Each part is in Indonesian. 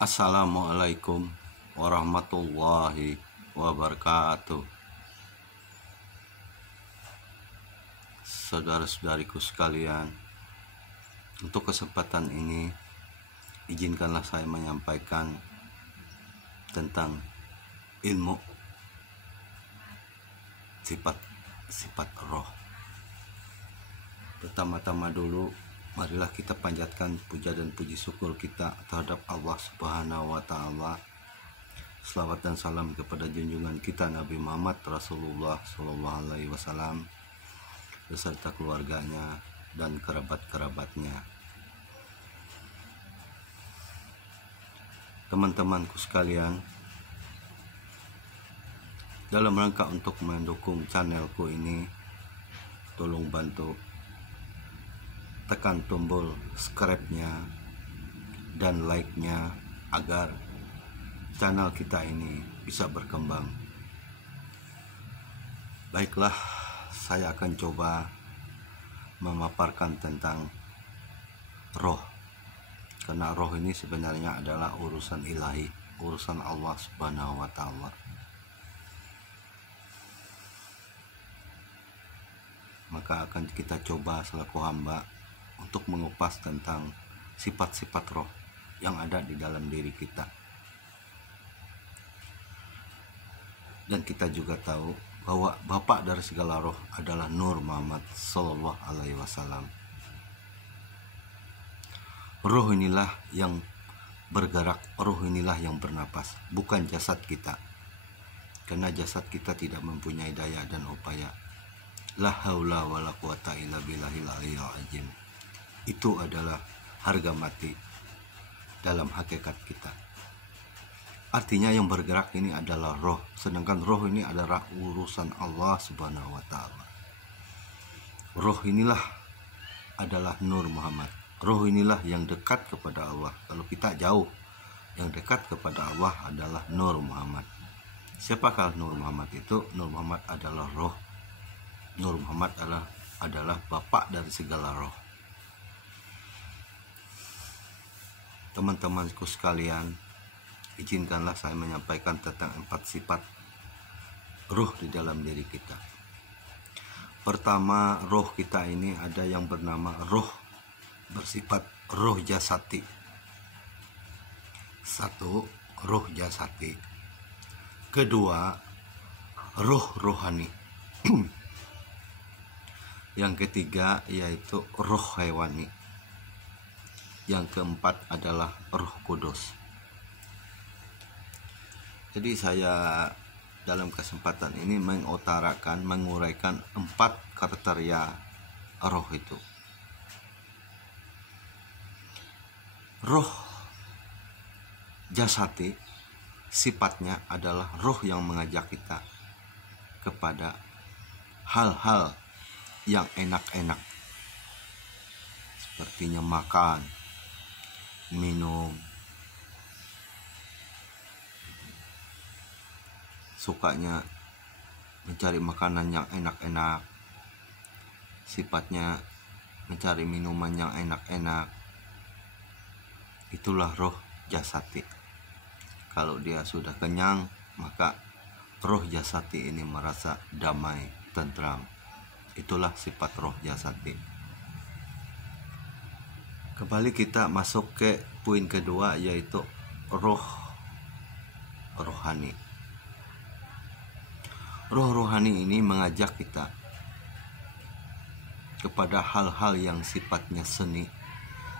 Assalamualaikum warahmatullahi wabarakatuh. Saudara-saudariku sekalian, untuk kesempatan ini izinkanlah saya menyampaikan tentang ilmu sifat roh. Pertama-tama dulu, marilah kita panjatkan puja dan puji syukur kita terhadap Allah Subhanahu wa Ta'ala. Selawat dan salam kepada junjungan kita Nabi Muhammad Rasulullah Sallallahu Alaihi Wasallam beserta keluarganya dan kerabat-kerabatnya. Teman-temanku sekalian, dalam rangka untuk mendukung channelku ini, tolong bantu tekan tombol subscribe-nya dan like-nya agar channel kita ini bisa berkembang. Baiklah, saya akan coba memaparkan tentang roh, karena roh ini sebenarnya adalah urusan ilahi, urusan Allah Subhanahu wa Ta'ala. Maka akan kita coba selaku hamba untuk mengupas tentang sifat-sifat roh yang ada di dalam diri kita. Dan kita juga tahu bahwa Bapak dari segala roh adalah Nur Muhammad Sallallahu Alaihi Wasallam. Roh inilah yang bergerak, roh inilah yang bernapas, bukan jasad kita. Karena jasad kita tidak mempunyai daya dan upaya. La haula wala quwata illa billahil aliyyil azim. Itu adalah harga mati dalam hakikat kita. Artinya yang bergerak ini adalah roh, sedangkan roh ini adalah urusan Allah Subhanahu wa Ta'ala. Roh inilah adalah Nur Muhammad. Roh inilah yang dekat kepada Allah. Kalau kita jauh, yang dekat kepada Allah adalah Nur Muhammad. Siapakah Nur Muhammad itu? Nur Muhammad adalah roh. Nur Muhammad adalah Bapak dari segala roh. Teman-temanku sekalian, izinkanlah saya menyampaikan tentang 4 sifat roh di dalam diri kita. Pertama, roh kita ini ada yang bernama roh bersifat roh jasati. 1. Roh jasati. Kedua, roh rohani. Yang ketiga yaitu roh hewani. Yang keempat adalah roh kudus. Jadi saya dalam kesempatan ini menguraikan 4 kriteria roh itu. Roh jasati sifatnya adalah roh yang mengajak kita kepada hal-hal yang enak-enak, sepertinya makan, minum, sukanya mencari makanan yang enak-enak, sifatnya mencari minuman yang enak-enak. Itulah roh jasati. Kalau dia sudah kenyang, maka roh jasati ini merasa damai, tentram. Itulah sifat roh jasati. Kembali kita masuk ke poin kedua, yaitu roh rohani. Roh rohani ini mengajak kita kepada hal-hal yang sifatnya seni,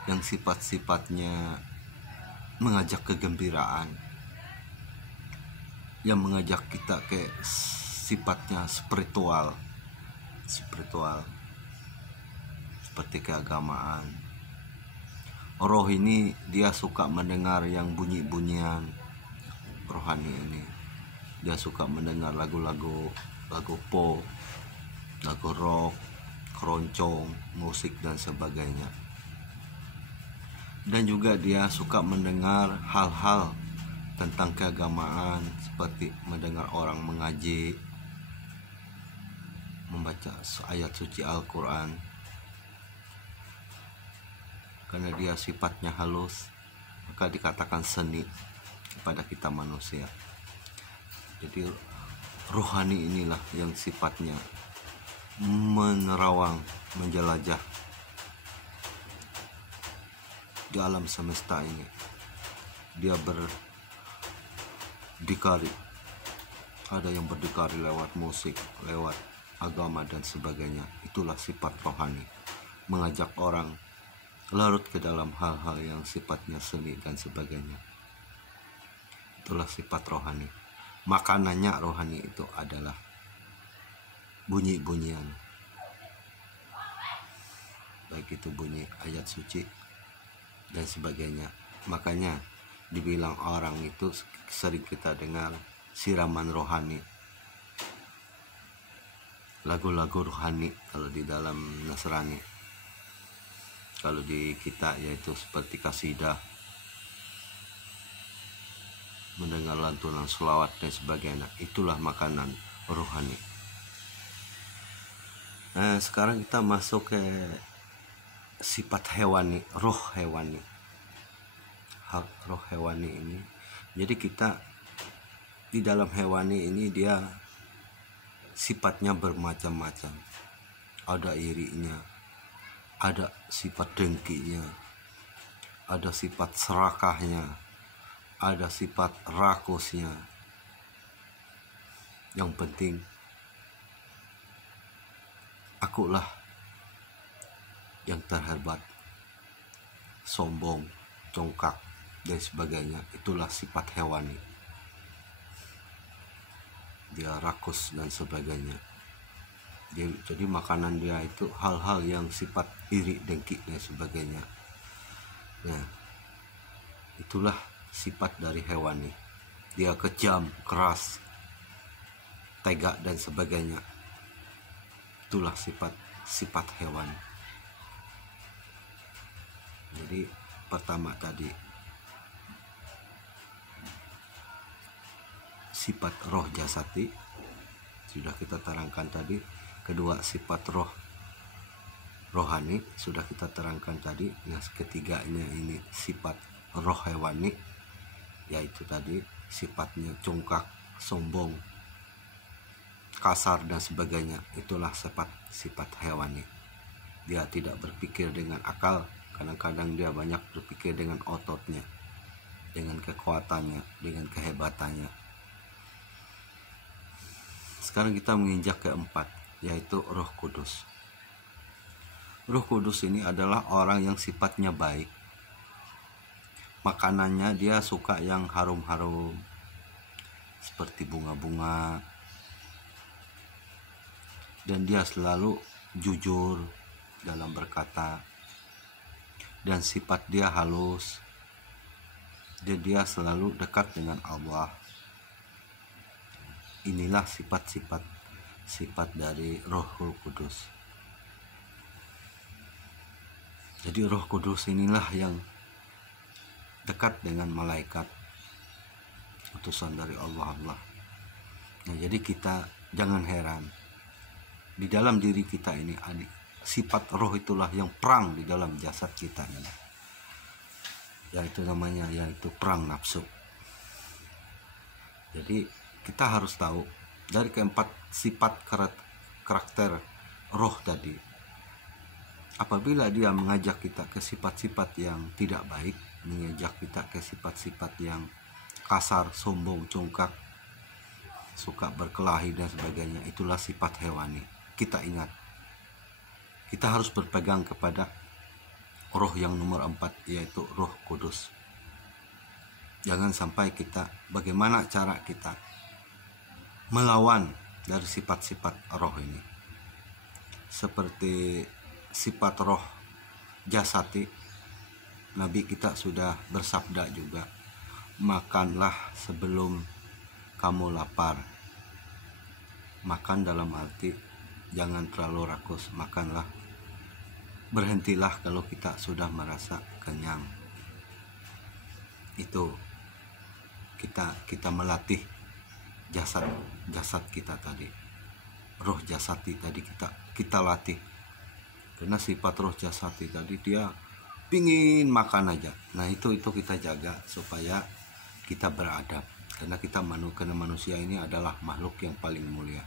yang sifat-sifatnya mengajak kegembiraan, yang mengajak kita ke sifatnya spiritual seperti keagamaan. Roh ini dia suka mendengar yang bunyi-bunyian. Rohani ini dia suka mendengar lagu-lagu pop, lagu rock, keroncong, musik dan sebagainya. Dan juga dia suka mendengar hal-hal tentang keagamaan, seperti mendengar orang mengaji, membaca ayat suci Al-Quran. Karena dia sifatnya halus, maka dikatakan seni kepada kita manusia. Jadi rohani inilah yang sifatnya menerawang, menjelajah di alam semesta ini. Dia berdikari, ada yang berdikari lewat musik, lewat agama dan sebagainya. Itulah sifat rohani, mengajak orang larut ke dalam hal-hal yang sifatnya seni dan sebagainya. Itulah sifat rohani. Makanannya rohani itu adalah bunyi-bunyian, baik itu bunyi ayat suci dan sebagainya. Makanya dibilang orang itu sering kita dengar siraman rohani, lagu-lagu rohani kalau di dalam Nasrani. Kalau di kita yaitu seperti kasidah, mendengar lantunan selawat dan sebagainya. Itulah makanan rohani. Nah, sekarang kita masuk ke sifat hewani, roh hewani. Roh hewani ini, jadi kita di dalam hewani ini dia sifatnya bermacam-macam. Ada irinya, ada sifat dengkinya, ada sifat serakahnya, ada sifat rakusnya. Yang penting akulah yang terhebat, sombong, congkak dan sebagainya. Itulah sifat hewani. Dia rakus dan sebagainya. Jadi makanan dia itu hal-hal yang sifat iri, dengki dan sebagainya. Nah, itulah sifat dari hewani. Dia kejam, keras, tega dan sebagainya. Itulah sifat hewan. Jadi pertama tadi sifat roh jasati sudah kita terangkan tadi. Kedua sifat rohani sudah kita terangkan tadi. Nah, ketiganya ini sifat roh hewani, yaitu tadi sifatnya congkak, sombong, kasar dan sebagainya. Itulah sifat hewani. Dia tidak berpikir dengan akal, kadang-kadang dia banyak berpikir dengan ototnya, dengan kekuatannya, dengan kehebatannya. Sekarang kita menginjak keempat, yaitu Roh Kudus. Roh Kudus ini adalah orang yang sifatnya baik. Makanannya dia suka yang harum-harum, seperti bunga-bunga. Dan dia selalu jujur dalam berkata. Dan sifat dia halus. Dan dia selalu dekat dengan Allah. Inilah sifat dari Roh Kudus. Jadi Roh Kudus inilah yang dekat dengan malaikat, utusan dari Allah. Nah, jadi kita jangan heran, di dalam diri kita ini ada sifat roh, itulah yang perang di dalam jasad kita ini, yaitu namanya perang nafsu. Jadi kita harus tahu dari keempat sifat karakter roh tadi, apabila dia mengajak kita ke sifat-sifat yang tidak baik, mengajak kita ke sifat-sifat yang kasar, sombong, congkak, suka berkelahi dan sebagainya, itulah sifat hewani. Kita ingat, kita harus berpegang kepada roh yang nomor 4, yaitu Roh Kudus. Jangan sampai kita, bagaimana cara kita melawan dari sifat-sifat roh ini. Seperti sifat roh jasati, Nabi kita sudah bersabda juga, makanlah sebelum kamu lapar. Makan dalam arti jangan terlalu rakus, makanlah. Berhentilah kalau kita sudah merasa kenyang. Itu kita melatih jasad kita tadi, roh jasati tadi kita latih. Karena sifat roh jasati tadi dia pingin makan aja. Nah itu kita jaga supaya kita beradab, karena karena manusia ini adalah makhluk yang paling mulia.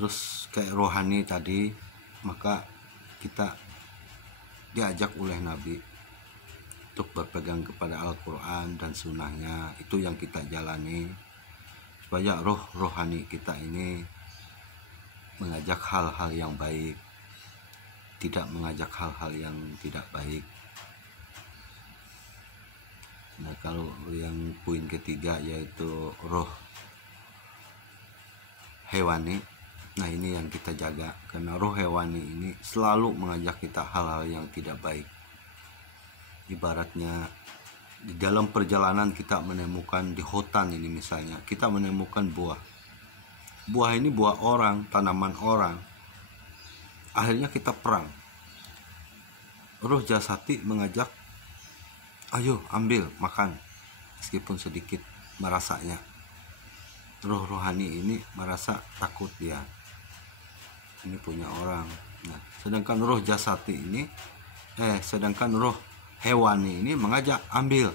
Terus kayak rohani tadi, maka kita diajak oleh Nabi untuk berpegang kepada Al-Quran dan sunnahnya. Itu yang kita jalani supaya rohani kita ini mengajak hal-hal yang baik, tidak mengajak hal-hal yang tidak baik. Nah kalau yang poin ketiga yaitu roh hewani, nah ini yang kita jaga, karena roh hewani ini selalu mengajak kita hal-hal yang tidak baik. Ibaratnya di dalam perjalanan kita menemukan di hutan ini misalnya, kita menemukan buah ini buah orang, tanaman orang, akhirnya kita perang. Roh jasati mengajak, ayo ambil makan, meskipun sedikit merasanya. Roh rohani ini merasa takut, dia ini punya orang. Nah, sedangkan roh jasati ini sedangkan roh hewani ini mengajak ambil.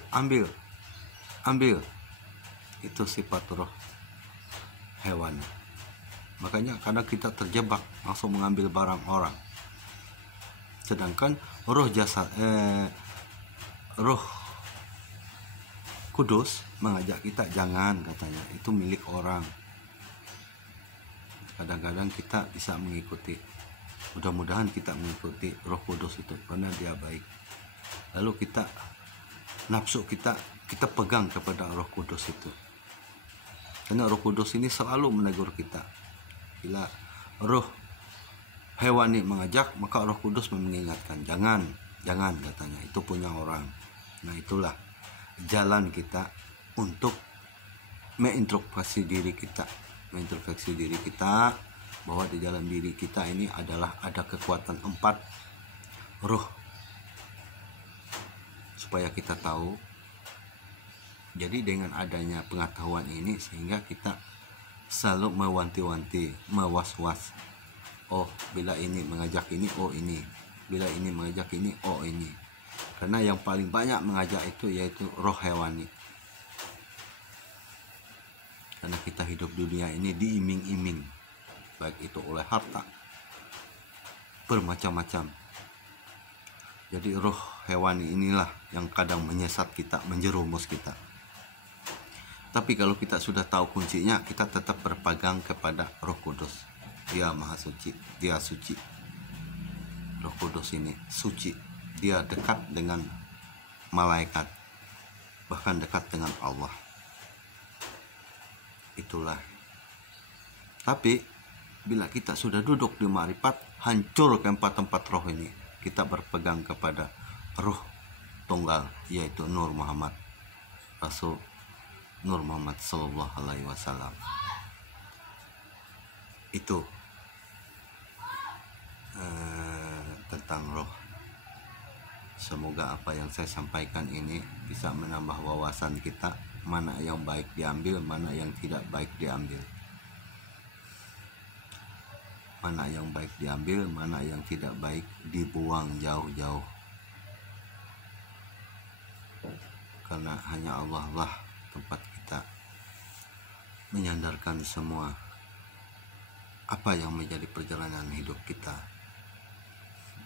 Itu sifat roh hewani. Makanya kadang kita terjebak langsung mengambil barang orang. Sedangkan roh roh kudus mengajak kita jangan, katanya itu milik orang. Kadang-kadang kita bisa mengikuti, mudah-mudahan kita mengikuti roh kudus itu karena dia baik. Lalu kita nafsu kita pegang kepada roh kudus itu, karena roh kudus ini selalu menegur kita. Bila roh hewani mengajak, maka roh kudus mengingatkan jangan katanya, itu punya orang. Nah itulah jalan kita untuk mengintrospeksi diri kita bahwa di dalam diri kita ini ada kekuatan 4 roh, supaya kita tahu. Jadi dengan adanya pengetahuan ini sehingga kita selalu mewanti-wanti, mewas-was. Oh, bila ini mengajak ini, oh ini. Bila ini mengajak ini, oh ini. Karena yang paling banyak mengajak itu yaitu roh hewani. Karena kita hidup dunia ini diiming-iming, baik itu oleh harta, bermacam-macam. Jadi roh hewani inilah yang kadang menyesat kita, menjerumus kita. Tapi kalau kita sudah tahu kuncinya, kita tetap berpegang kepada Roh Kudus. Dia maha suci, dia suci. Roh Kudus ini suci, dia dekat dengan malaikat, bahkan dekat dengan Allah. Itulah. Tapi bila kita sudah duduk di ma'rifat, hancur keempat tempat roh ini, kita berpegang kepada roh tunggal, yaitu Nur Muhammad, Rasul Nur Muhammad Sallallahu Alaihi Wasallam. Itu tentang roh. Semoga apa yang saya sampaikan ini bisa menambah wawasan kita, mana yang baik diambil, mana yang tidak baik diambil. Mana yang baik diambil, mana yang tidak baik dibuang jauh-jauh. Karena hanya Allah lah tempat kita menyandarkan semua apa yang menjadi perjalanan hidup kita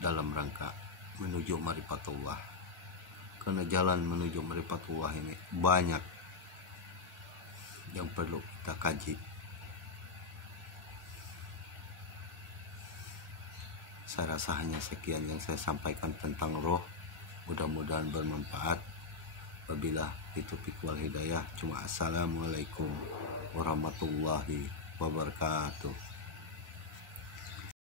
dalam rangka menuju ma'rifatullah. Karena jalan menuju ma'rifatullah ini banyak yang perlu kita kaji. Saya rasa hanya sekian yang saya sampaikan tentang roh. Mudah-mudahan bermanfaat. Wabillahi taufiq wal hidayah. Assalamualaikum warahmatullahi wabarakatuh.